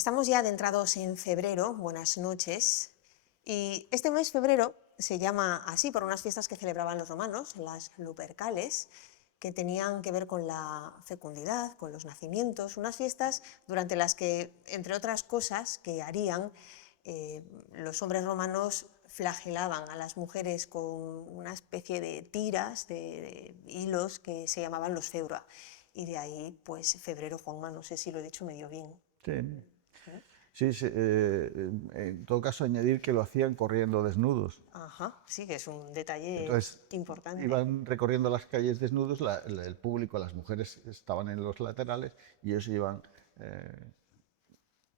Estamos ya adentrados en febrero, buenas noches, y este mes febrero se llama así por unas fiestas que celebraban los romanos, las Lupercales, que tenían que ver con la fecundidad, con los nacimientos, unas fiestas durante las que, entre otras cosas que harían, los hombres romanos flagelaban a las mujeres con una especie de tiras, de hilos que se llamaban los feura, y de ahí, pues, febrero, Juanma, no sé si lo he dicho medio bien. Sí, ¿Eh? sí, sí, en todo caso añadir que lo hacían corriendo desnudos. Ajá, sí, que es un detalle Entonces importante. iban recorriendo las calles desnudos, el público, las mujeres estaban en los laterales y ellos iban,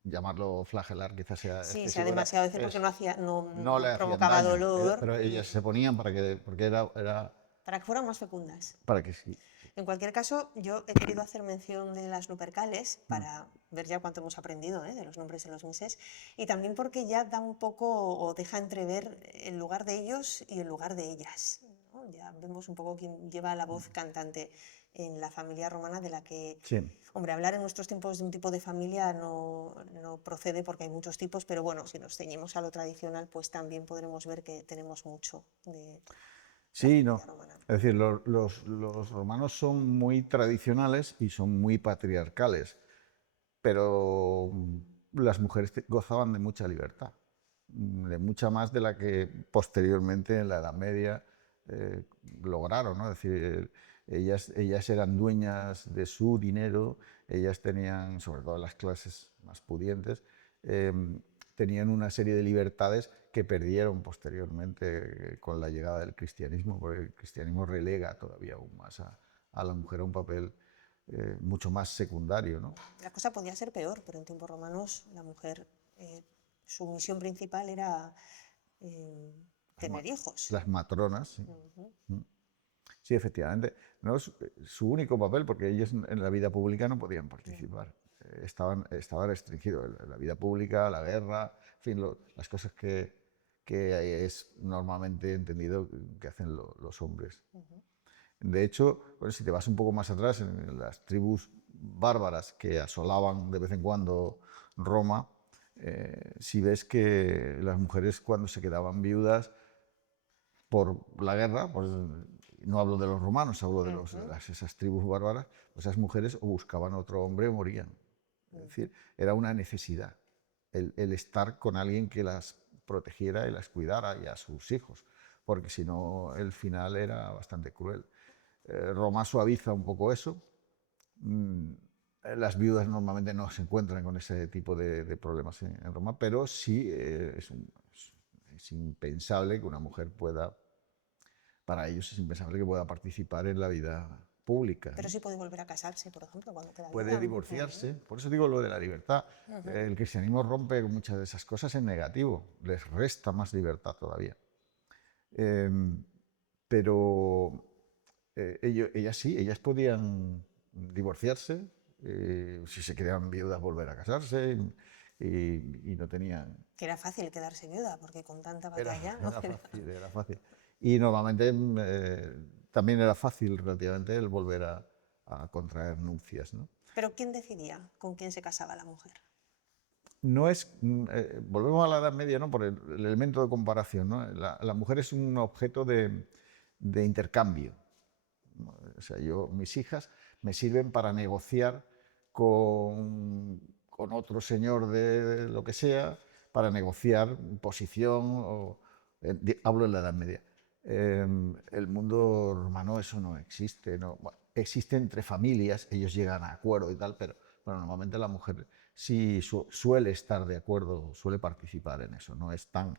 llamarlo flagelar, quizás sea Sí, sea excesivo, demasiado decir porque no, no le no hacían provocaba daño, dolor, pero ellas se ponían porque era para que fueran más fecundas. para que sí. En cualquier caso, yo he querido hacer mención de las Lupercales para ver ya cuánto hemos aprendido, de los nombres de los meses, y también porque ya da un poco o deja entrever el lugar de ellos y el lugar de ellas, ¿no? Ya vemos un poco quién lleva la voz cantante en la familia romana, de la que, Sí, hombre, hablar en nuestros tiempos de un tipo de familia no procede porque hay muchos tipos, pero bueno, si nos ceñimos a lo tradicional, pues también podremos ver que tenemos mucho de la sí, no. familia romana. Es decir, los romanos son muy tradicionales y son muy patriarcales, pero las mujeres gozaban de mucha libertad, de mucha más de la que posteriormente en la Edad Media eh, lograron, ¿no? Es decir, ellas eran dueñas de su dinero, ellas tenían, sobre todo las clases más pudientes, eh, tenían una serie de libertades que perdieron posteriormente con la llegada del cristianismo, porque el cristianismo relega todavía aún más a la mujer a un papel mucho más secundario, ¿no? La cosa podía ser peor, pero en tiempos romanos la mujer, su misión principal era eh, tener hijos. Las matronas, sí. Sí, efectivamente. No es su único papel, porque ellos en la vida pública no podían participar. Estaba restringido la vida pública, la guerra, en fin, las cosas que es normalmente entendido que hacen los hombres. De hecho, bueno, si te vas un poco más atrás, en las tribus bárbaras que asolaban de vez en cuando Roma, si ves que las mujeres cuando se quedaban viudas por la guerra, pues, no hablo de los romanos, hablo de esas tribus bárbaras, pues esas mujeres o buscaban otro hombre o morían. Es decir, era una necesidad el estar con alguien que las protegiera y las cuidara y a sus hijos, porque si no el final era bastante cruel. Roma suaviza un poco eso. Mm, las viudas normalmente no se encuentran con ese tipo de problemas en Roma, pero sí es impensable que una mujer pueda, para ellos es impensable que pueda participar en la vida pública, Pero ¿no? sí puede volver a casarse, por ejemplo, cuando queda Puede viuda. divorciarse, por eso digo lo de la libertad. El cristianismo rompe muchas de esas cosas en negativo, les resta más libertad todavía. Eh, pero ellas sí, ellas podían divorciarse, si se quedaban viudas volver a casarse y no tenían... Que era fácil quedarse viuda, porque con tanta Era, batalla, ¿no? era fácil, era fácil. Y normalmente también era fácil relativamente el volver a contraer nupcias, ¿no? Pero ¿quién decidía con quién se casaba la mujer? No es, volvemos a la Edad Media, ¿no? Por el elemento de comparación, ¿no? La mujer es un objeto de intercambio. O sea, mis hijas me sirven para negociar con otro señor de lo que sea, para negociar posición, hablo en la Edad Media. El mundo romano eso no existe, no. Bueno, existe entre familias, ellos llegan a acuerdo y tal, pero bueno, normalmente la mujer sí suele estar de acuerdo, suele participar en eso, no es tan...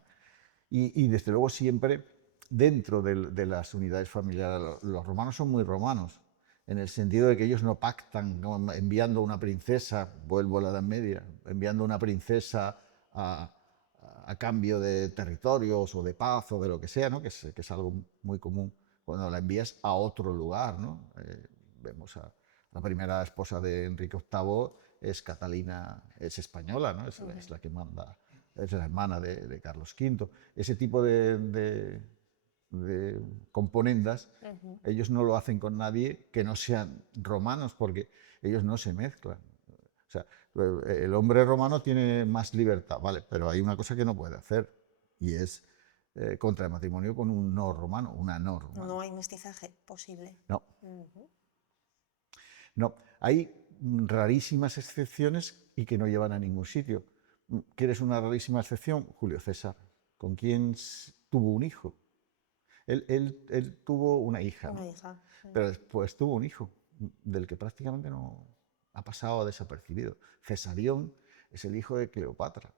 Y desde luego siempre dentro de las unidades familiares. Los romanos son muy romanos, en el sentido de que ellos no pactan, ¿no? Enviando una princesa, vuelvo a la Edad Media, enviando una princesa a cambio de territorios o de paz o de lo que sea, ¿no? Que es algo muy común cuando la envías a otro lugar, ¿no? Vemos a la primera esposa de Enrique VIII es Catalina, es española, ¿no? Es la que manda, es la hermana de Carlos V. Ese tipo de componendas, ellos no lo hacen con nadie que no sean romanos, porque ellos no se mezclan. O sea, El hombre romano tiene más libertad, vale, pero hay una cosa que no puede hacer y es contraer matrimonio con un no romano, una no romana. No hay mestizaje posible. No, Ujú. no. Hay rarísimas excepciones y que no llevan a ningún sitio. ¿Quieres una rarísima excepción? Julio César, con quien tuvo un hijo. Él tuvo una hija, Una ¿no? hija. Pero después tuvo un hijo, del que prácticamente no ha pasado desapercibido. Cesarión es el hijo de Cleopatra,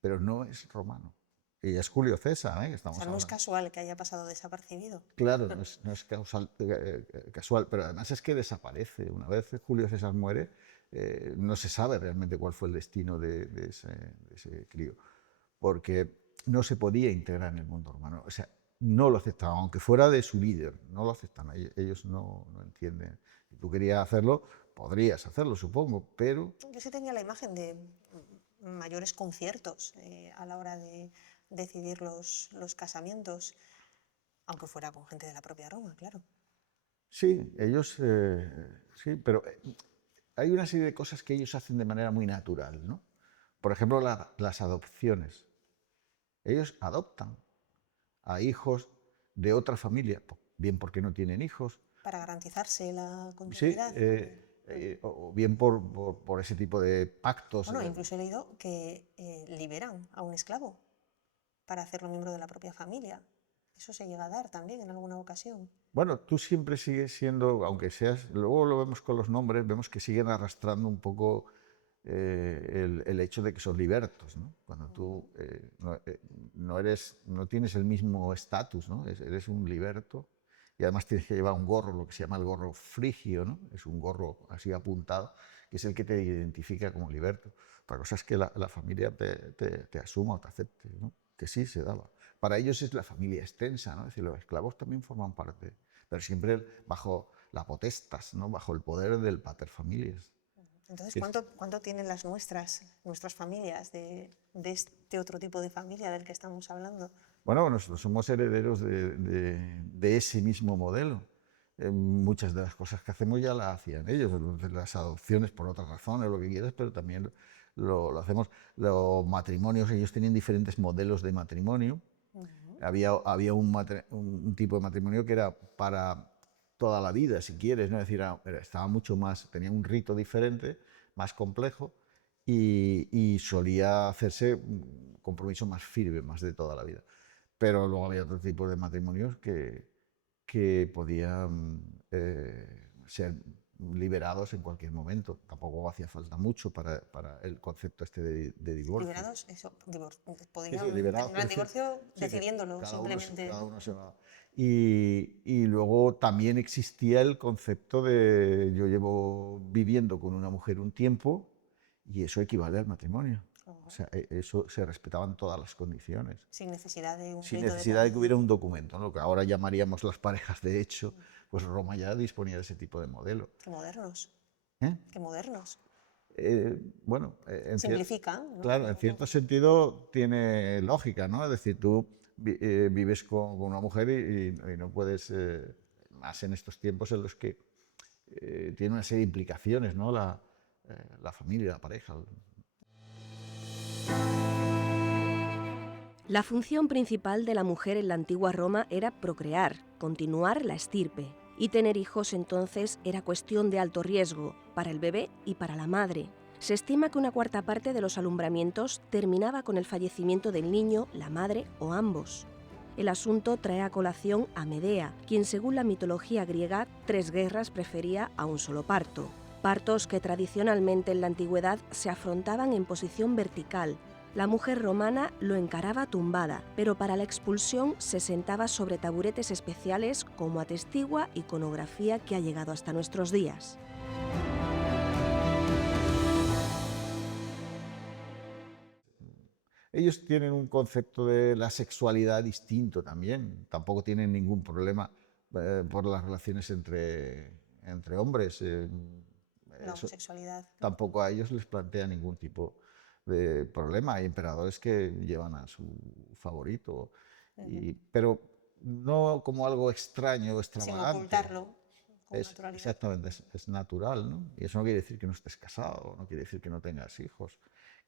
pero no es romano. Y es Julio César, ¿eh? O Estamos sea, no es hablando. casual que haya pasado desapercibido. Claro, no es casual, pero además es que desaparece. Una vez Julio César muere, no se sabe realmente cuál fue el destino de ese crío, porque no se podía integrar en el mundo romano. O sea, no lo aceptaban, aunque fuera de su líder, no lo aceptan. Ellos no entienden. Si tú querías hacerlo, podrías hacerlo, supongo, pero Yo sí tenía la imagen de mayores conciertos a la hora de decidir los casamientos, aunque fuera con gente de la propia Roma, claro. sí, ellos, sí, pero hay una serie de cosas que ellos hacen de manera muy natural, ¿no? Por ejemplo, las adopciones. Ellos adoptan a hijos de otra familia, bien porque no tienen hijos, Para garantizarse la sí, continuidad. o bien por ese tipo de pactos. Bueno, incluso he leído que liberan a un esclavo para hacerlo miembro de la propia familia. Eso se llega a dar también en alguna ocasión. Bueno, tú siempre sigues siendo, aunque seas, luego lo vemos con los nombres, vemos que siguen arrastrando un poco el hecho de que son libertos, ¿no? Cuando tú no tienes el mismo estatus, ¿no? Eres un liberto y además tienes que llevar un gorro, lo que se llama el gorro frigio, ¿no? Es un gorro así apuntado, que es el que te identifica como liberto. Otra cosa es que la familia te asuma o te acepte, ¿no? Que sí se daba. Para ellos es la familia extensa, ¿no? Es decir, los esclavos también forman parte, pero siempre bajo la potestas, ¿no? Bajo el poder del pater familias. Entonces, ¿cuánto tienen nuestras familias de este otro tipo de familia del que estamos hablando? Bueno, nosotros somos herederos de ese mismo modelo. Muchas de las cosas que hacemos ya las hacían ellos, las adopciones por otras razones, lo que quieras, pero también lo hacemos. Los matrimonios, ellos tenían diferentes modelos de matrimonio. Había un tipo de matrimonio que era para toda la vida, si quieres, ¿no? Es decir, estaba mucho más, tenía un rito diferente, más complejo, y solía hacerse un compromiso más firme, más de toda la vida. Pero luego había otro tipo de matrimonios que podían ser liberados en cualquier momento. Tampoco hacía falta mucho para el concepto este de divorcio. Liberados, eso, Sí, liberados, terminar el divorcio sí, que decidiéndolo cada simplemente. uno se va. Y luego también existía el concepto de yo llevo viviendo con una mujer un tiempo y eso equivale al matrimonio. O sea, eso se respetaban todas las condiciones. Sin necesidad de un Sin rito necesidad de que por hubiera medio. un documento, ¿no? Lo que ahora llamaríamos las parejas de hecho, pues Roma ya disponía de ese tipo de modelo. Qué modernos, ¿Eh? qué modernos. Bueno, Simplifica, ¿no? claro, en cierto sentido tiene lógica, ¿no? Es decir, tú vives con una mujer y no puedes, más en estos tiempos en los que tiene una serie de implicaciones, ¿no? La familia, la pareja. La función principal de la mujer en la antigua Roma era procrear, continuar la estirpe. Y tener hijos entonces era cuestión de alto riesgo, para el bebé y para la madre. Se estima que una cuarta parte de los alumbramientos terminaba con el fallecimiento del niño, la madre o ambos. El asunto trae a colación a Medea, quien según la mitología griega 3 guerras prefería a un solo parto. Partos que tradicionalmente en la antigüedad se afrontaban en posición vertical. La mujer romana lo encaraba tumbada, pero para la expulsión se sentaba sobre taburetes especiales como atestigua iconografía que ha llegado hasta nuestros días. Ellos tienen un concepto de la sexualidad distinto también. Tampoco tienen ningún problema por las relaciones entre hombres. La homosexualidad. Tampoco a ellos les plantea ningún tipo de problema. Hay emperadores que llevan a su favorito, pero no como algo extraño o Sin extravagante. ocultarlo. con naturalidad. Exactamente, es natural, ¿no? Y eso no quiere decir que no estés casado, no quiere decir que no tengas hijos,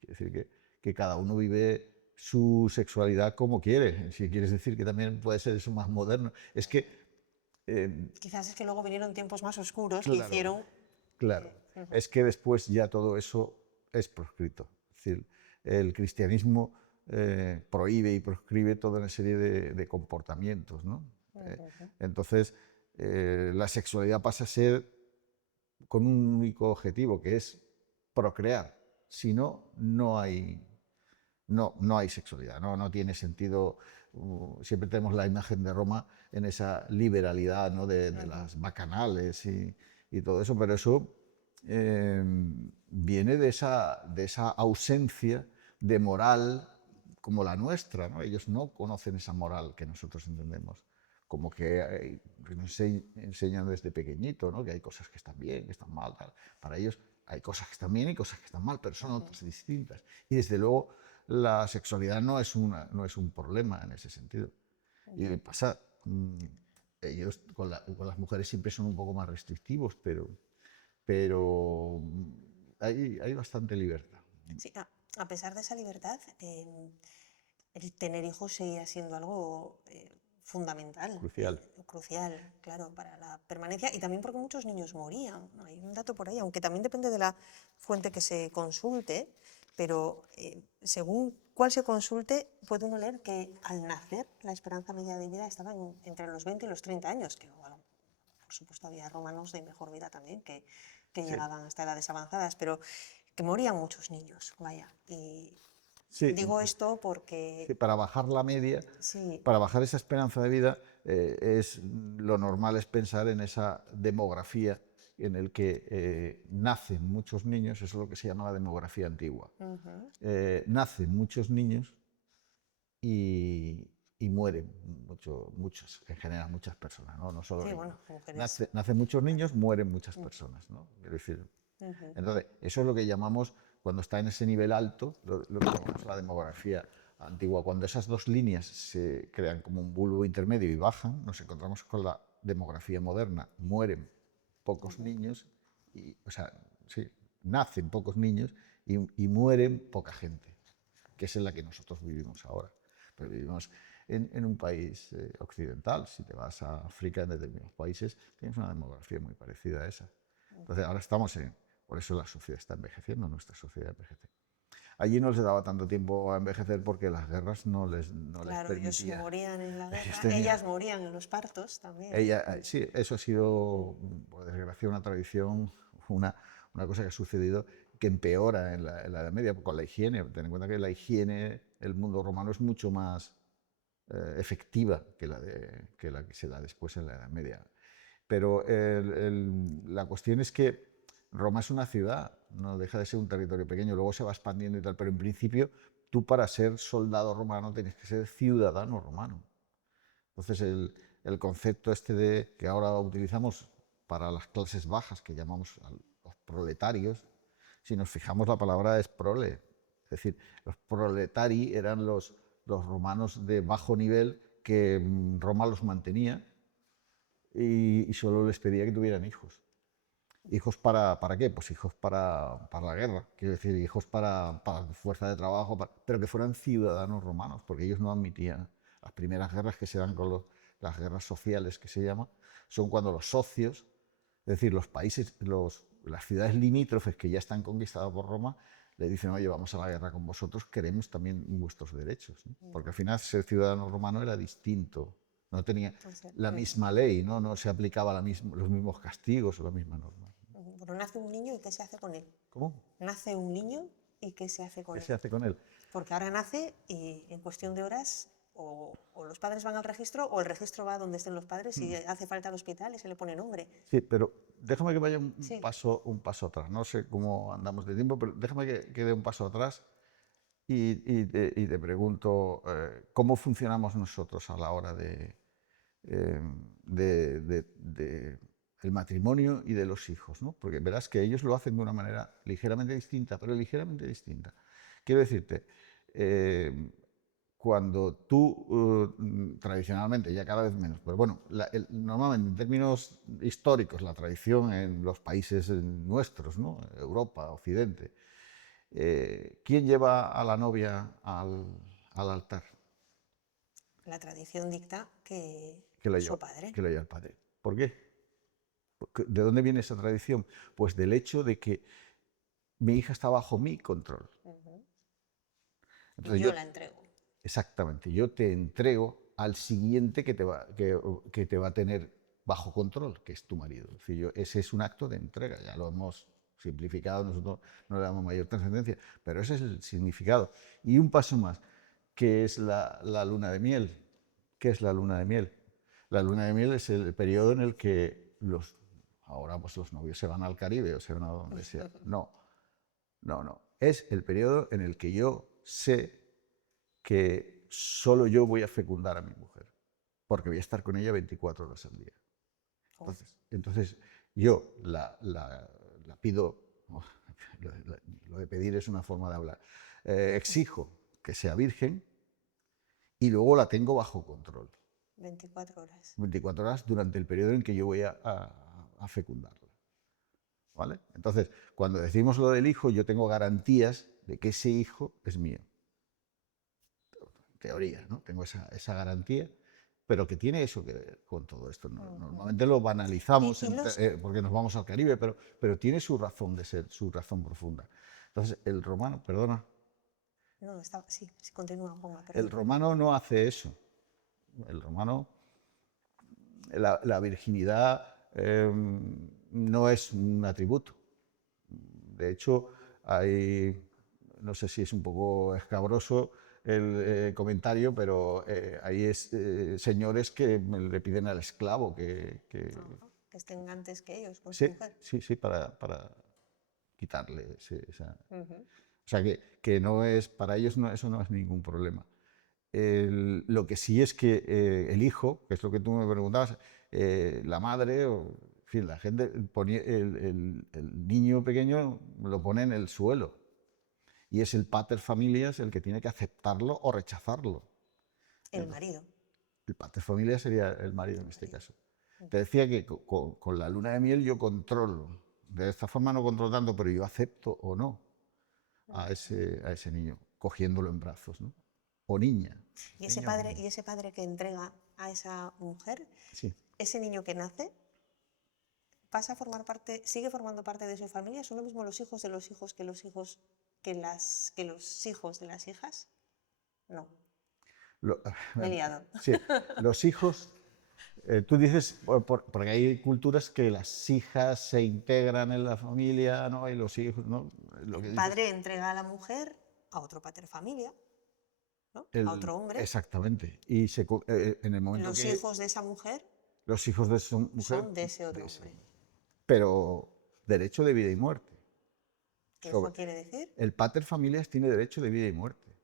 quiere decir que cada uno vive su sexualidad como quiere. Si quieres decir que también puede ser eso más moderno, es que... Quizás es que luego vinieron tiempos más oscuros que claro, hicieron... claro, es que después ya todo eso es proscrito. Es decir, el cristianismo prohíbe y proscribe toda una serie de comportamientos, ¿no? Entonces, la sexualidad pasa a ser con un único objetivo, que es procrear. Si no, no hay sexualidad, no tiene sentido. Siempre tenemos la imagen de Roma en esa liberalidad, ¿no? de las bacanales y todo eso, pero eso viene de esa ausencia de moral como la nuestra, ¿no? Ellos no conocen esa moral que nosotros entendemos, como que nos enseñan desde pequeñito, ¿no? Que hay cosas que están bien, que están mal, tal. Para ellos hay cosas que están bien y cosas que están mal, pero son otras distintas. Y desde luego la sexualidad no es un problema en ese sentido. Y pasa, ellos con las mujeres siempre son un poco más restrictivos, pero hay bastante libertad. Sí, a pesar de esa libertad, el tener hijos seguía siendo algo fundamental. Crucial. Crucial, claro, para la permanencia y también porque muchos niños morían. Hay un dato por ahí, aunque también depende de la fuente que se consulte, pero según cuál se consulte, puede uno leer que al nacer la esperanza media de vida estaba entre los 20 y los 30 años, que bueno, por supuesto había romanos de mejor vida también que llegaban hasta edades avanzadas, pero que morían muchos niños, vaya. Y digo esto porque... Sí, para bajar la media, sí, para bajar esa esperanza de vida, lo normal es pensar en esa demografía en el que nacen muchos niños, eso es lo que se llama la demografía antigua. Nacen muchos niños y mueren muchos, en general muchas personas, no solo sí, niños. bueno, mujeres. Nacen muchos niños, mueren muchas personas, ¿no? Quiero decir, entonces, eso es lo que llamamos, cuando está en ese nivel alto, lo que llamamos la demografía antigua. Cuando esas dos líneas se crean como un bulbo intermedio y bajan, nos encontramos con la demografía moderna. Mueren pocos niños, o sea, sí, nacen pocos niños y mueren poca gente, que es en la que nosotros vivimos ahora. Pero vivimos en un país occidental. Si te vas a África, en determinados países, tienes una demografía muy parecida a esa. Entonces, ahora estamos por eso la sociedad está envejeciendo, nuestra sociedad envejece. Allí no les daba tanto tiempo a envejecer porque las guerras no les permitían. Ellos morían en la guerra, ellas morían en los partos también. Sí, eso ha sido, por desgracia, una tradición, una cosa que ha sucedido que empeora en la Edad Media con la higiene. Ten en cuenta que la higiene, el mundo romano es mucho más efectiva que la que se da después en la Edad Media. Pero la cuestión es que Roma es una ciudad, no deja de ser un territorio pequeño, luego se va expandiendo y tal, pero en principio tú para ser soldado romano tienes que ser ciudadano romano. Entonces el concepto que ahora utilizamos para las clases bajas, que llamamos a los proletarios, si nos fijamos la palabra es prole, es decir, los proletari eran los romanos de bajo nivel que Roma los mantenía y solo les pedía que tuvieran hijos. ¿Hijos para qué? Pues hijos para la guerra, quiero decir, hijos para fuerza de trabajo, pero que fueran ciudadanos romanos, porque ellos no admitían. Las primeras guerras que se dan con las guerras sociales, que se llama, son cuando los socios, es decir, los países, las ciudades limítrofes que ya están conquistadas por Roma, le dicen, oye, vamos a la guerra con vosotros, queremos también vuestros derechos, ¿no? Porque al final ser ciudadano romano era distinto. No tenía la misma ley, no se aplicaba los mismos castigos o la misma norma. Pero nace un niño y ¿qué se hace con él? ¿Cómo? Nace un niño y ¿qué se hace con él? ¿Qué se hace con él? Porque ahora nace y en cuestión de horas o los padres van al registro o el registro va donde estén los padres y hace falta al hospital y se le pone nombre. Sí, pero déjame que vaya un paso atrás. No sé cómo andamos de tiempo, pero déjame que dé un paso atrás y te pregunto cómo funcionamos nosotros a la hora del matrimonio y de los hijos, ¿no? Porque verás que ellos lo hacen de una manera ligeramente distinta, pero ligeramente distinta. Quiero decirte, cuando tú, tradicionalmente, ya cada vez menos, pero bueno, normalmente en términos históricos, la tradición en los países nuestros, ¿no? Europa, Occidente, ¿quién lleva a la novia al altar? La tradición dicta que Que la su lleva, padre. que la lleva el padre. ¿Por qué? ¿De dónde viene esa tradición? Pues del hecho de que mi hija está bajo mi control. Y Entonces yo la entrego. exactamente, yo te entrego al siguiente que te va a tener bajo control, que es tu marido. Es decir, ese es un acto de entrega, ya lo hemos simplificado, nosotros no le damos mayor trascendencia, pero ese es el significado. Y un paso más, que es la luna de miel. ¿Qué es la luna de miel? La luna de miel es el periodo en el que ahora pues los novios se van al Caribe o se van a donde sea. No, no, no. Es el periodo en el que yo sé que solo yo voy a fecundar a mi mujer, porque voy a estar con ella 24 horas al día. Entonces yo la pido, lo de pedir es una forma de hablar, exijo que sea virgen y luego la tengo bajo control. 24 horas. 24 horas durante el periodo en que yo voy a fecundarla. ¿Vale? Entonces, cuando decimos lo del hijo, yo tengo garantías de que ese hijo es mío. Teoría, ¿no? Tengo esa garantía, pero que tiene eso que ver con todo esto. Normalmente lo banalizamos porque nos vamos al Caribe, pero tiene su razón de ser, su razón profunda. Entonces, el romano, perdona. No, sí, continúa, Juanma, El romano no hace eso. El romano, la virginidad no es un atributo. De hecho, no sé si es un poco escabroso el comentario, pero hay señores que le piden al esclavo que estén antes que ellos con sí, su mujer. Sí, para quitarle esa... O sea, que no es, para ellos eso no es ningún problema. Lo que sí es que el hijo, que es lo que tú me preguntabas, la madre, en fin, la gente, el niño pequeño lo pone en el suelo y es el pater familias el que tiene que aceptarlo o rechazarlo. El marido. El pater familias sería el marido en este caso. Te decía que con la luna de miel yo controlo. De esta forma no controlo tanto, pero yo acepto o no a ese niño, cogiéndolo en brazos, ¿no? O niña. Y ese padre que entrega a esa mujer, sí. Ese niño que nace, pasa a formar parte, sigue formando parte de su familia. ¿Son lo mismo los hijos de los hijos que los hijos de las hijas? No. Me he liado. Sí, los hijos, tú dices, porque hay culturas que las hijas se integran en la familia, ¿no? Y los hijos, ¿no? El padre entrega a la mujer a otro pater familia, ¿no? A otro hombre. Exactamente. Y en el momento los hijos de esa mujer, los hijos de esa mujer son de ese otro hombre. Pero derecho de vida y muerte. ¿Qué eso quiere decir? El pater familias tiene derecho de vida y muerte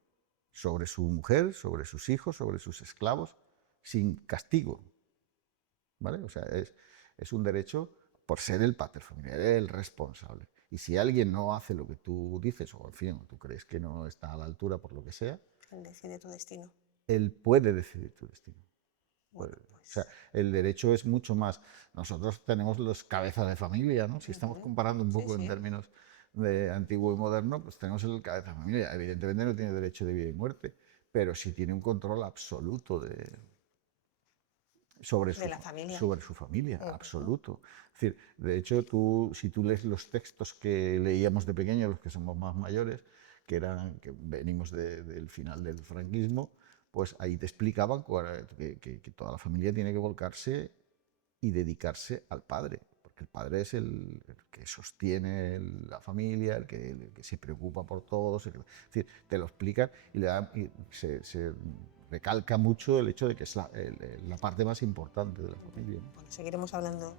sobre su mujer, sobre sus hijos, sobre sus esclavos, sin castigo. ¿Vale? O sea, es un derecho por ser el pater familias, el responsable. Y si alguien no hace lo que tú dices, o en fin, tú crees que no está a la altura por lo que sea, él decide tu destino. Él puede decidir tu destino. Bueno, pues... O sea, el derecho es mucho más. Nosotros tenemos los cabezas de familia, ¿no? Si estamos comparando un poco en términos de antiguo y moderno, pues tenemos el cabeza de familia. Evidentemente no tiene derecho de vida y muerte, pero sí tiene un control absoluto sobre su familia, absoluto. Es decir, de hecho, si tú lees los textos que leíamos de pequeños, los que somos más mayores, que venimos del final del franquismo, pues ahí te explicaban que toda la familia tiene que volcarse y dedicarse al padre, porque el padre es el que sostiene la familia, el que se preocupa por todos. Es decir, te lo explican y se recalca mucho el hecho de que es la parte más importante de la familia. Bueno, seguiremos hablando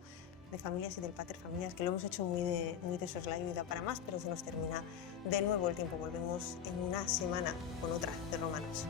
de familias y del pater familias, que lo hemos hecho muy de soslayo y da para más, pero se nos termina de nuevo el tiempo. Volvemos en una semana con otra de Romanos.